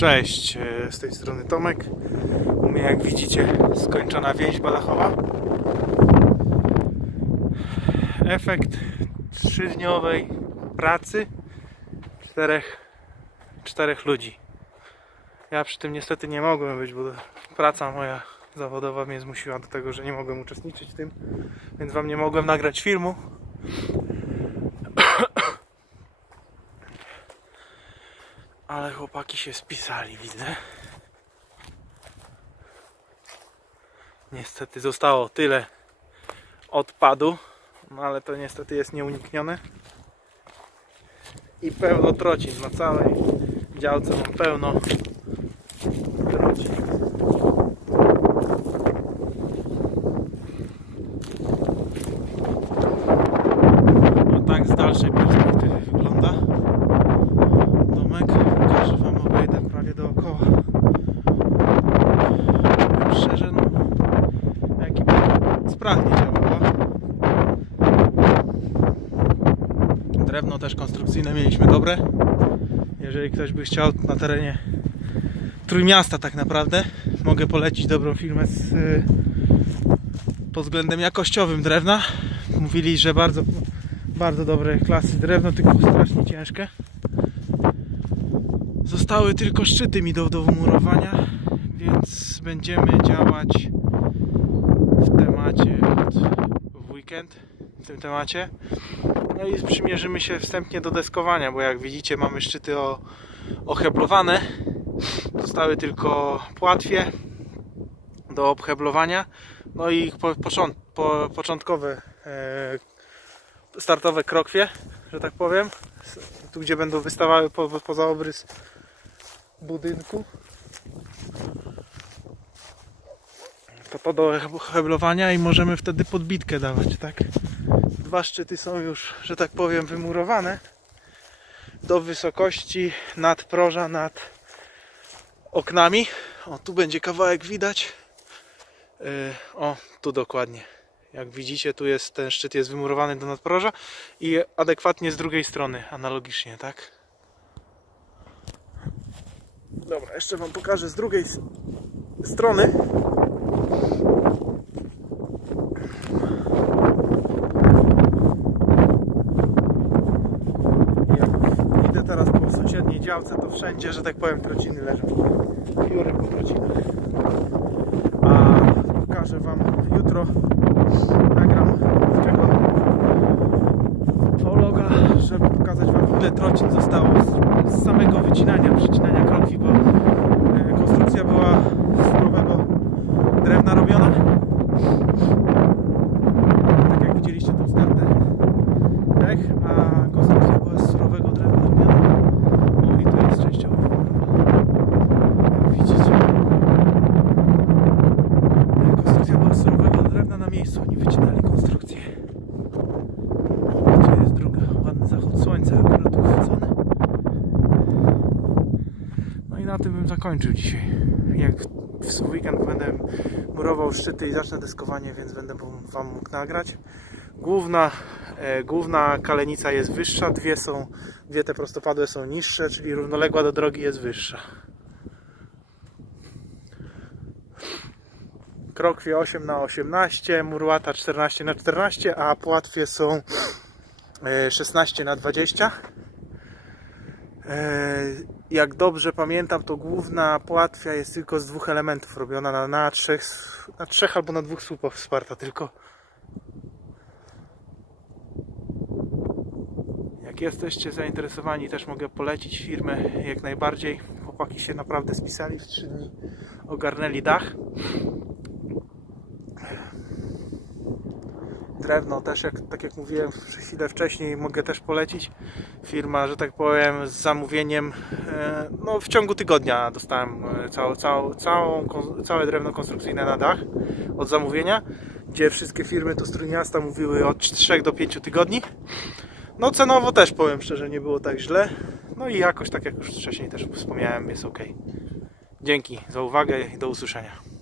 Cześć, e, z tej strony Tomek. U mnie jak widzicie skończona więź balachowa. Efekt trzydniowej pracy czterech, czterech ludzi. Ja przy tym niestety nie mogłem być, bo praca moja zawodowa mnie zmusiła do tego, że nie mogłem uczestniczyć w tym, więc wam nie mogłem nagrać filmu. Ale chłopaki się spisali, widzę. Niestety zostało tyle odpadu, no ale to niestety jest nieuniknione. I pełno trocin na całej działce mam pełno trocin. No tak z dalszej perspektywy wygląda domek. Pokażę wam, obejdę prawie dookoła. Powiem Szczerze, no, ekipa sprawnie działała. Drewno też konstrukcyjne mieliśmy dobre. Jeżeli ktoś by chciał na terenie Trójmiasta tak naprawdę, mogę polecić dobrą firmę z, y, pod względem jakościowym drewna. Mówili, że bardzo, bardzo dobre klasy drewno, tylko strasznie ciężkie. Zostały tylko szczyty mi do, do wymurowania, więc będziemy działać w temacie w weekend, w tym temacie. No i przymierzymy się wstępnie do deskowania, bo jak widzicie mamy szczyty o, oheblowane. Zostały tylko płatwie do obheblowania. No i po, po, początkowe e, startowe krokwie, że tak powiem. Tu gdzie będą wystawały po, poza obrys budynku. To to do heblowania i możemy wtedy podbitkę dawać, tak? Dwa szczyty są już, że tak powiem, wymurowane do wysokości nadproża nad oknami. O, tu będzie kawałek widać. Yy, o, tu dokładnie. Jak widzicie, tu jest ten szczyt jest wymurowany do nadproża i adekwatnie z drugiej strony, analogicznie, tak? Dobra, jeszcze Wam pokażę z drugiej strony. Po sąsiedniej działce, to wszędzie, że tak powiem, trociny leżą. Pióry po trocinach. A pokażę Wam jutro. Nagram tego vloga, żeby pokazać Wam ile trocin zostało z, z samego wycinania, przecinania kroki, bo e, konstrukcja była z surowego drewna robiona. Tak jak widzieliście tą stertę dech, a konstrukcja była z surowego drewna robiona. O i tu jest częściowo wymurowana. Jak widzicie. Konstrukcja była z surowego drewna na miejscu, oni wycinali konstrukcję. Tu jest druga, ładny zachód słońca, akurat uchwycony. No i na tym bym zakończył dzisiaj. Jak w weekend będę murował szczyty i zacznę deskowanie, więc będę Wam mógł nagrać. Główna, e, główna kalenica jest wyższa, dwie są, dwie te prostopadłe są niższe, czyli równoległa do drogi jest wyższa. Krokwie 8 na 18, murłata 14 na 14, a płatwie są e, 16 na 20. E, Jak dobrze pamiętam, to główna płatwia jest tylko z dwóch elementów robiona na, na, trzech, na trzech albo na dwóch słupach wsparta tylko. Jak jesteście zainteresowani, też mogę polecić firmę jak najbardziej. Chłopaki się naprawdę spisali w 3 dni, ogarnęli dach. Drewno też, jak, tak jak mówiłem chwilę wcześniej, mogę też polecić. Firma, że tak powiem, z zamówieniem. e, No, w ciągu tygodnia dostałem e, całą, całą, całą, całe drewno konstrukcyjne na dach od zamówienia, gdzie wszystkie firmy tu z Trójmiasta mówiły od 3 do 5 tygodni. No, cenowo też powiem szczerze, nie było tak źle. No i jakoś, tak jak już wcześniej też wspomniałem, jest ok. Dzięki za uwagę i do usłyszenia.